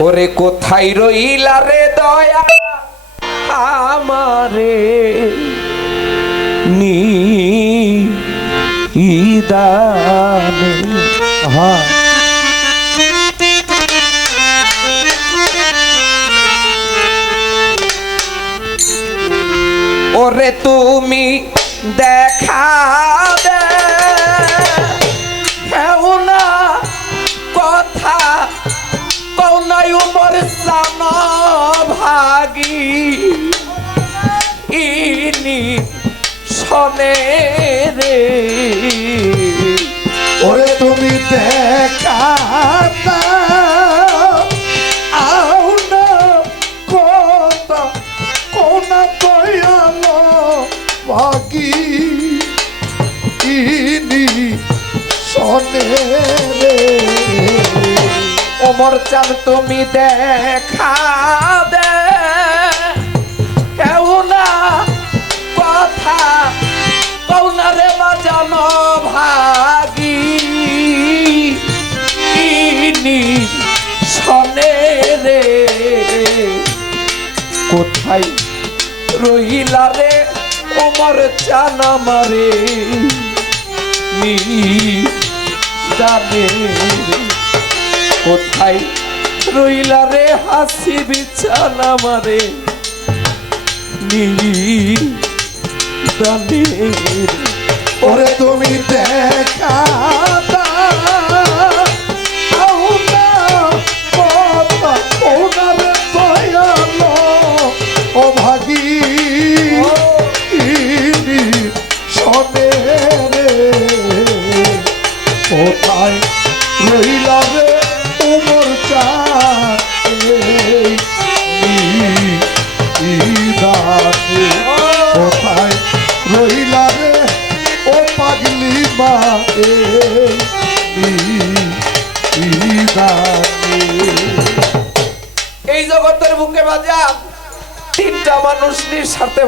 ওরে কোথায় রইলা রে দয়া? আমারে নি ইদানে হ্যাঁ ওরে তুমি দেখা বাকি ইনি শোনে রে। ওমর চান তুমি দেখা দে। কেউ না কথা কৌনা রে বাজানো ভাগি, ইনি শনে রে। কোথায় রহিলা রে ওমর চান জানে কোথায় রইলা রে হাসি বিছানা মারে জানে। ওরে তুমি দেখা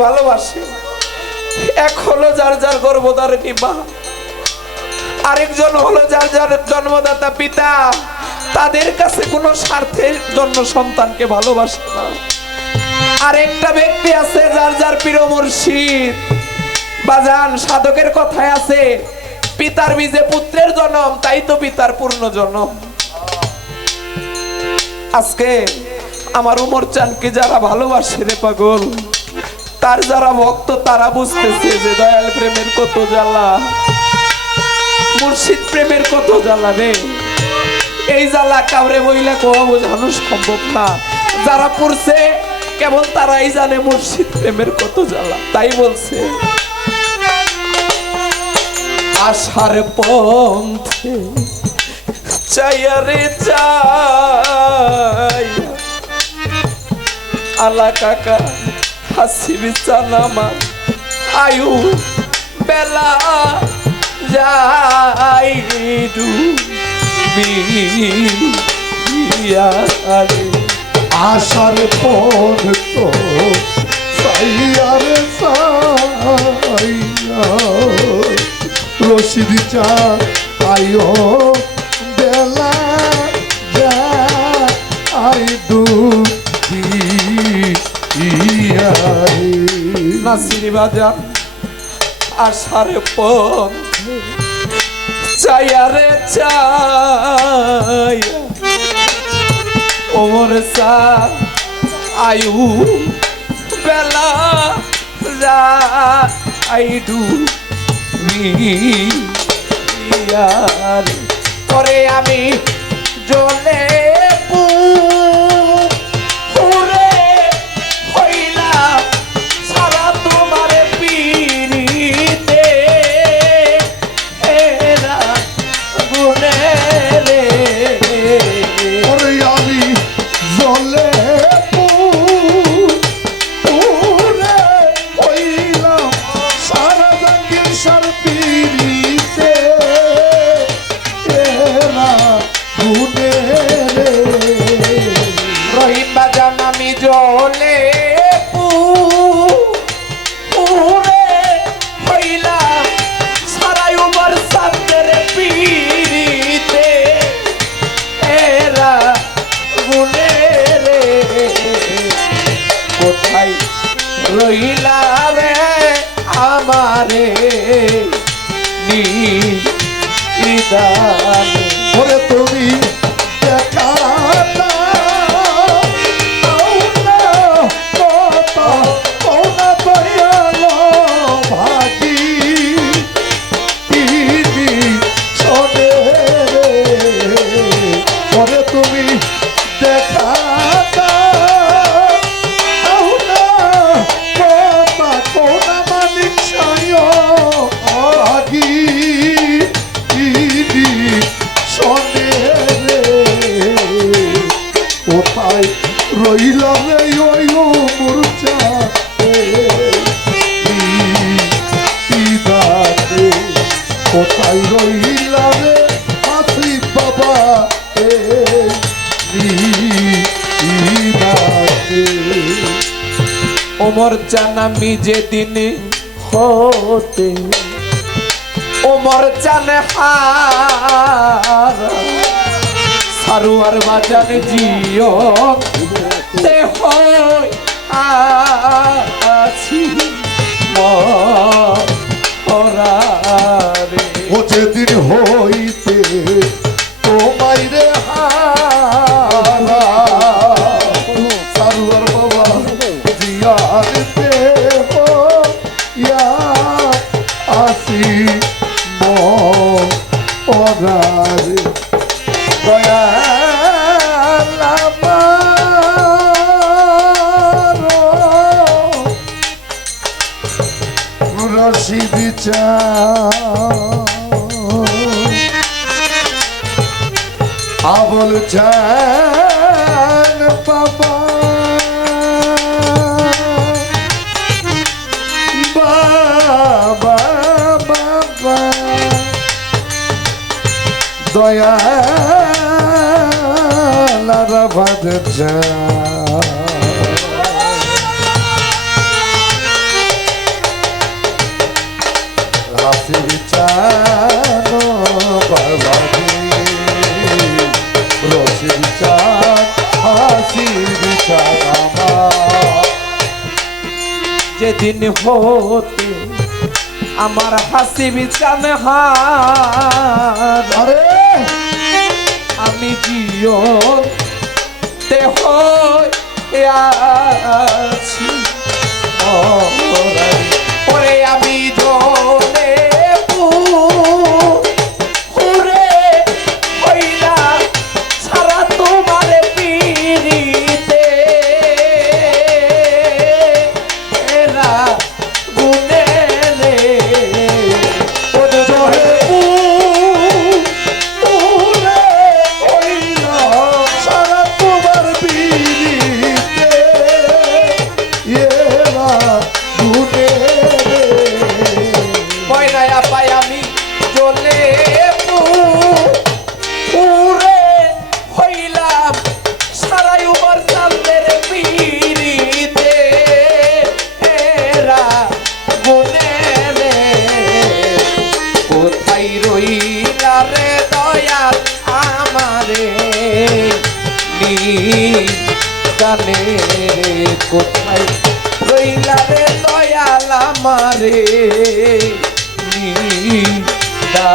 ভালোবাসে। এক হলো যার যার গর্ভধারিণী মা। আরেকজন হলো যার যার জন্মদাতা পিতা। তাদের কাছে কোনো স্বার্থের জন্য সন্তানকে ভালোবাসে না। আরেকটা ব্যক্তি আছে যার যার প্রিয় মুর্শিদ। বাজান সাধকের কথায় আছে, পিতার বীজে পুত্রের জন্ম, তাই তো পিতার পূর্ণ জন্ম। আজকে আমার উমর চানকে যারা ভালোবাসে রে পাগল তার যারা ভক্ত, তারা বুঝতেছে যে দয়াল প্রেমের কত জ্বালা। মুর্শিদ প্রেমের কত জ্বালা রে। এই জ্বালা কাউরে বইলে কোয়া বোঝানো সম্ভব না। যারা পড়ছে, কেবল তারাই জানে মুর্শিদ প্রেমের কত জ্বালা। তাই বলছে আশার পন্থে চাইয়া রে চাই। আলা কাকা হাসিবি চানামা আয়ু বেলা যাই ডুবিয়ারে আশার পর তো সাইয়ার সাইয়া। রশিদ চা আয়ো বেলা যা আই দু নাসিরি বাজার আশার পথে চাইয়া রে চাই ওমর সা আয়ু বেলা যা আইডু করে আমি জলে পুরে আমি যেদিন হতে ওমর চানে সারুয়ার বাজার জিও দেহ আছি ওরা ও যেদিন হইতে তোমায় মাইরে হা আবল চান বাবা বাবা। দয়া লারা বাদ সেদিন হতে আমার হাসি বিচান আরে! আমি জিও তে আছি। পরে আমি আমারে দা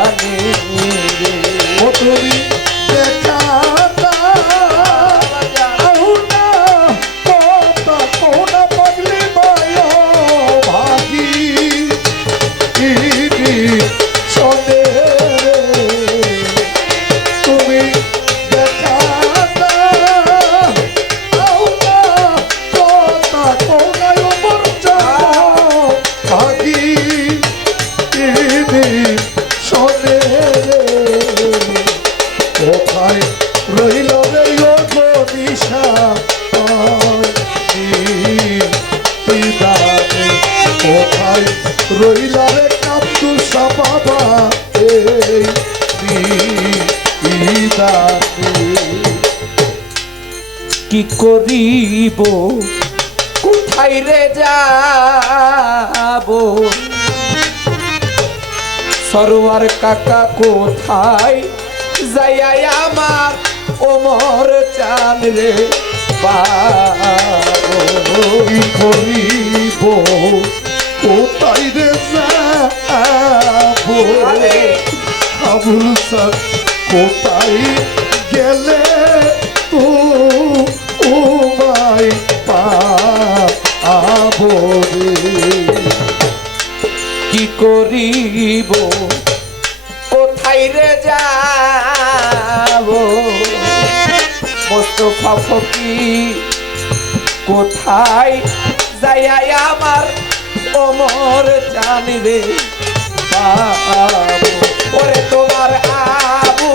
কি করিব? কোথায় রে যাব? সরোয়ার কাকা কোথায়? যাই আমার ওমর চান রে কি করিব? কোথায় রে যাব? কোথায় গেলে? করিব? কোথায় রে যাব? মোস্তফা ফকি কোথায় যাই আমার অমর জানবে ওরে তোমার আবু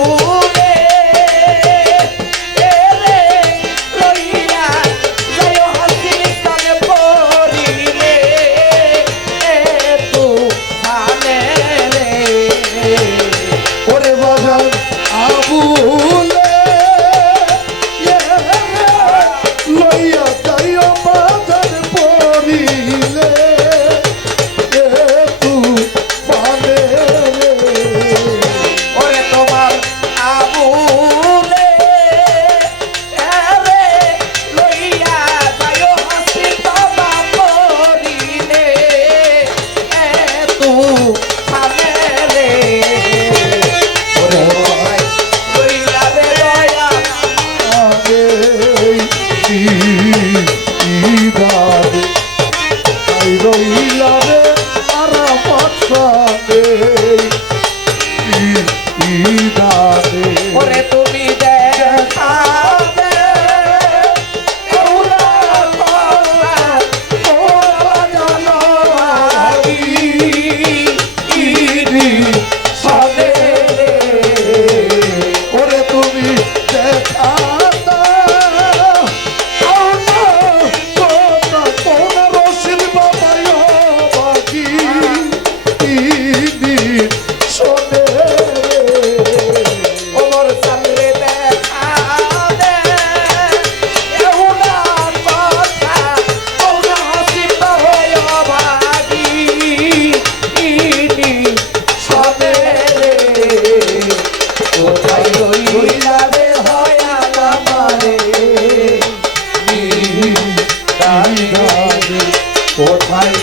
কোথায়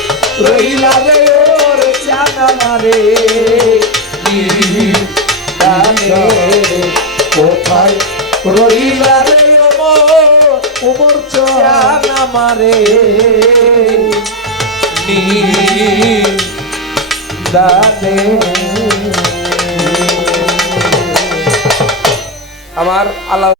রইলা রে ওর চাঁদানা রে? কোথায় রইলা রে ওমর চাঁদা মারে দাদে আমার আল্লাহ